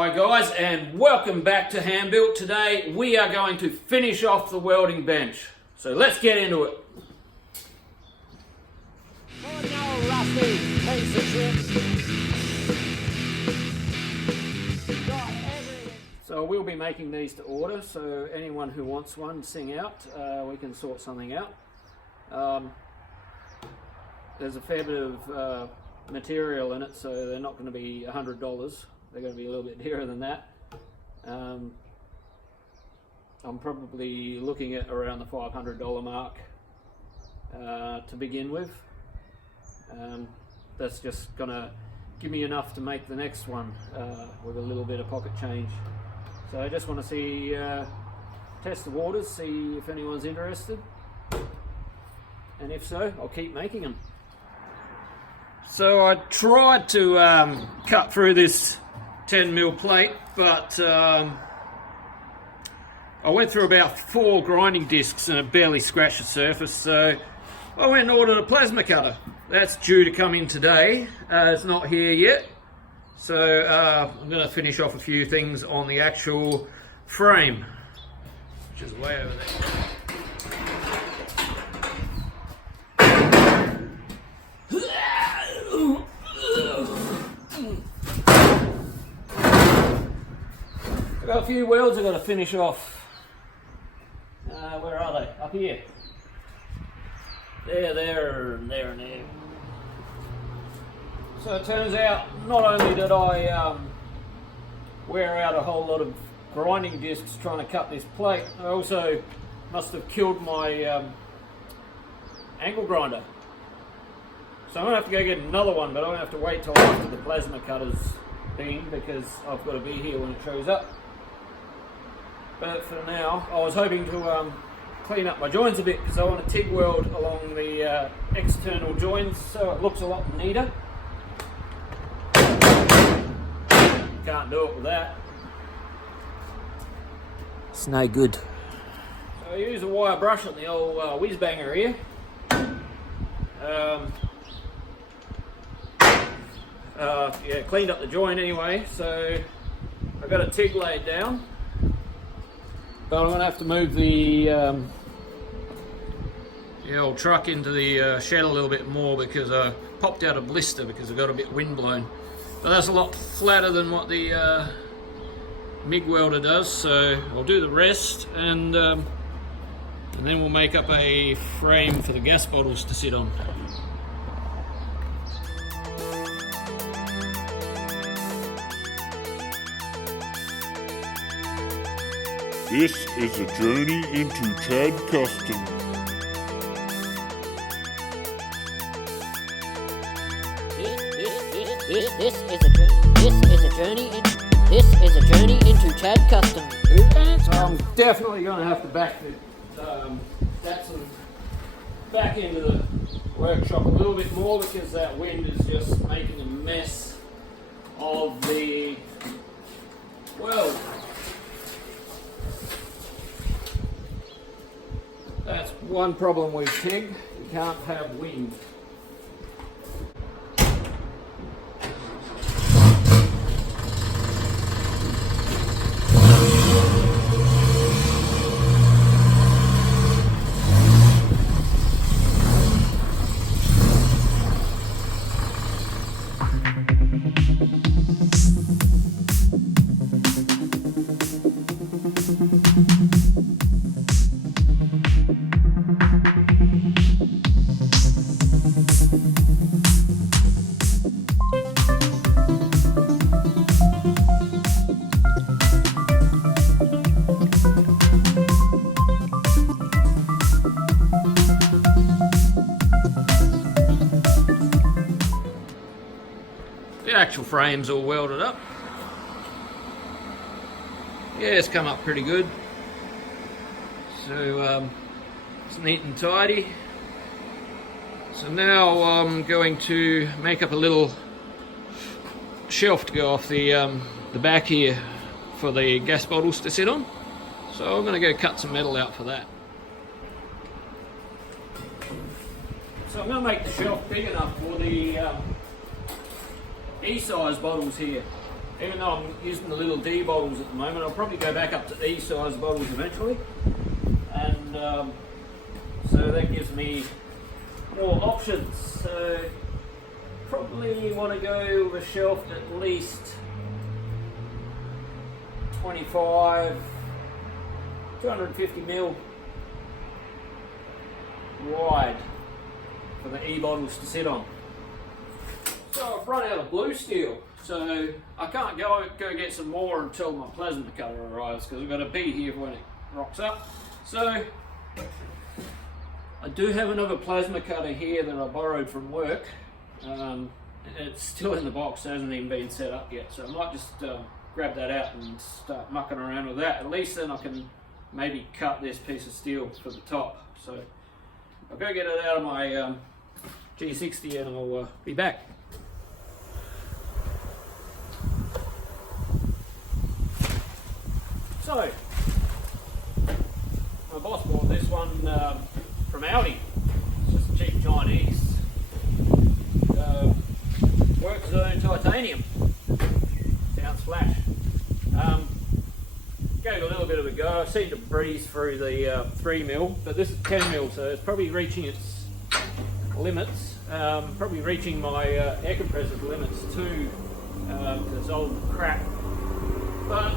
Hi guys, and welcome back to Hand Built. Today we are going to finish off the welding bench. So let's get into it. So we'll be making these to order, so anyone who wants one, sing out. We can sort something out. There's a fair bit of material in it, so they're not going to be $100. They're going to be a little bit dearer than that. I'm probably looking at around the $500 mark to begin with. That's just going to give me enough to make the next one with a little bit of pocket change. So I just want to see, test the waters, see if anyone's interested. And if so, I'll keep making them. So I tried to cut through this 10mm plate, but I went through about 4 grinding discs and it barely scratched the surface, so I went and ordered a plasma cutter. That's due to come in today. It's not here yet, so I'm going to finish off a few things on the actual frame, which is way over there. I've got a few welds I've got to finish off. Where are they? Up here. There, and there. So it turns out, not only did I wear out a whole lot of grinding discs trying to cut this plate, I also must have killed my angle grinder. So I'm going to have to go get another one, but I'm going to have to wait till after the plasma cutter's been, because I've got to be here when it shows up. But for now, I was hoping to clean up my joints a bit, because I want to TIG weld along the external joints so it looks a lot neater. Can't do it with that. It's no good. So I use a wire brush on the old whiz banger here. Yeah, cleaned up the joint anyway, so I've got a TIG laid down. But I'm going to have to move the old truck into the shed a little bit more, because I popped out a blister because I got a bit wind blown. But that's a lot flatter than what the MIG welder does, so I'll do the rest, and then we'll make up a frame for the gas bottles to sit on. This is a journey into Chad Custom. This is a journey into Chad Custom. So I'm definitely going to have to back into the workshop a little bit more, because that wind is just making a mess of the weld. That's one problem with TIG, you can't have wind. The actual frame's all welded up. Yeah, it's come up pretty good. So it's neat and tidy. So now I'm going to make up a little shelf to go off the back here for the gas bottles to sit on. So I'm going to go cut some metal out for that. So I'm going to make the shelf big enough for the E-size bottles here. even though I'm using the little D bottles at the moment, I'll probably go back up to E size bottles eventually, and so that gives me more options. So probably want to go with a shelf at least 25, 250 mil wide for the E bottles to sit on. So I've run out of blue steel, so I can't go get some more until my plasma cutter arrives, because I've got to be here when it rocks up. So I do have another plasma cutter here that I borrowed from work. It's still in the box, it hasn't even been set up yet, so I might just grab that out and start mucking around with that. At least then I can maybe cut this piece of steel for the top. So I'll go get it out of my G60 and I'll be back. So, my boss bought this one from Audi. It's just a cheap Chinese. Work zone titanium. Sounds flash. Gave a little bit of a go. I seemed to breeze through the 3mm, but this is 10mm, so it's probably reaching its limits. Probably reaching my air compressor's limits too, because it's old crap. But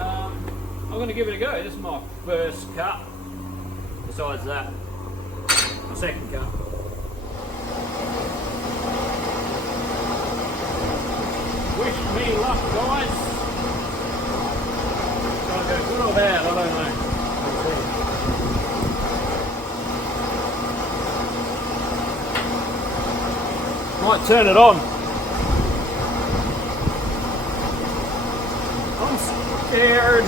I'm going to give it a go. This is my first cut. Besides that, my second cut. Wish me luck, guys. Try to go good or bad, I don't know. Might turn it on. I'm scared.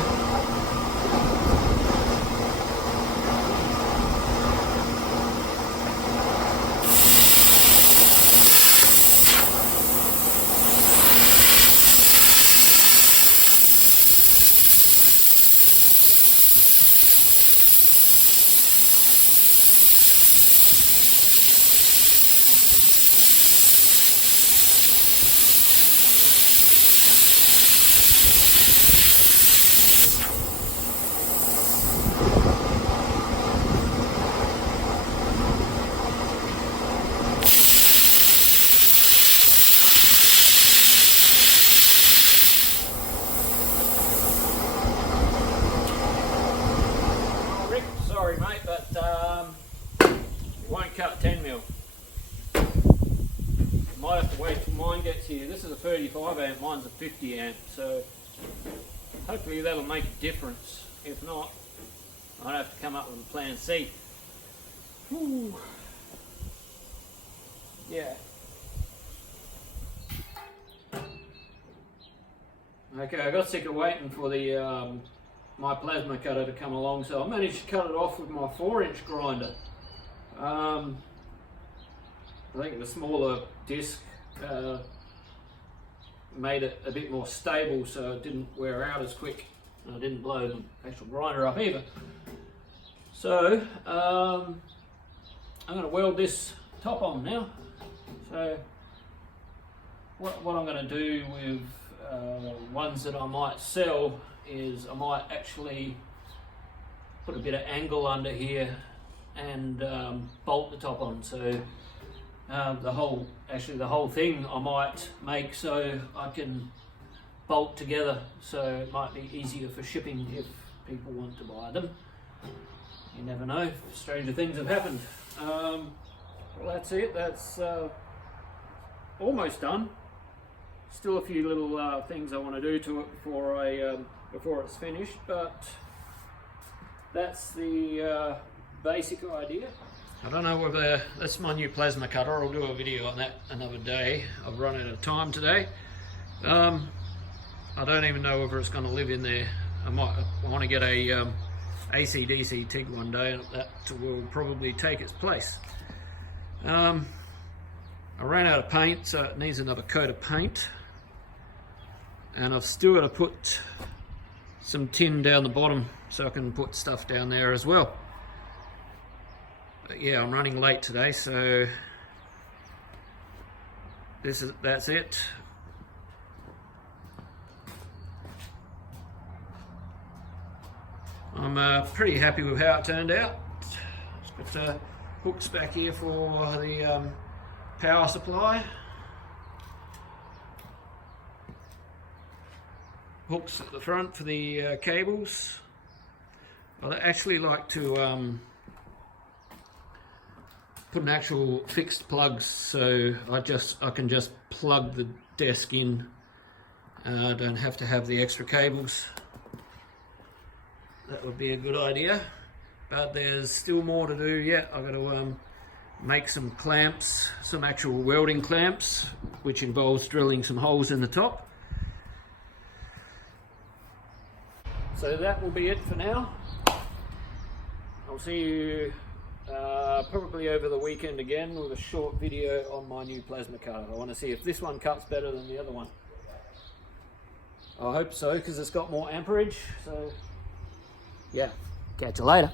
Sorry mate, but it won't cut 10mm. Might have to wait till mine gets here. This is a 35 amp, mine's a 50 amp, so hopefully that'll make a difference. If not, I'll have to come up with a plan C. Whew. Yeah. Okay, I got sick of waiting for the my plasma cutter to come along, so I managed to cut it off with my 4-inch grinder. I think the smaller disc made it a bit more stable, so it didn't wear out as quick, and I didn't blow the actual grinder up either. So I'm going to weld this top on now. So what I'm going to do with ones that I might sell is I might actually put a bit of angle under here and bolt the top on. So the whole thing I might make so I can bolt together, so it might be easier for shipping if people want to buy them. You never know, stranger things have happened. Well, that's it, that's almost done. Still a few little things I want to do to it before it's finished, but that's the basic idea. I don't know whether that's my new plasma cutter. I'll do a video on that another day. I've run out of time today. I don't even know whether it's going to live in there. I want to get a AC/DC TIG one day, and that will probably take its place. I ran out of paint, so it needs another coat of paint. And I've still got to put some tin down the bottom so I can put stuff down there as well. But yeah, I'm running late today, so that's it. I'm pretty happy with how it turned out. It's got hooks back here for the power supply. Hooks at the front for the cables. I'd actually like to put an actual fixed plug, so I can just plug the desk in. I don't have to have the extra cables. That would be a good idea, but there's still more to do yet. I've got to make some clamps, some actual welding clamps, which involves drilling some holes in the top. So that will be it for now. I'll see you probably over the weekend again with a short video on my new plasma cutter. I want to see if this one cuts better than the other one. I hope so, because it's got more amperage. So yeah, catch you later.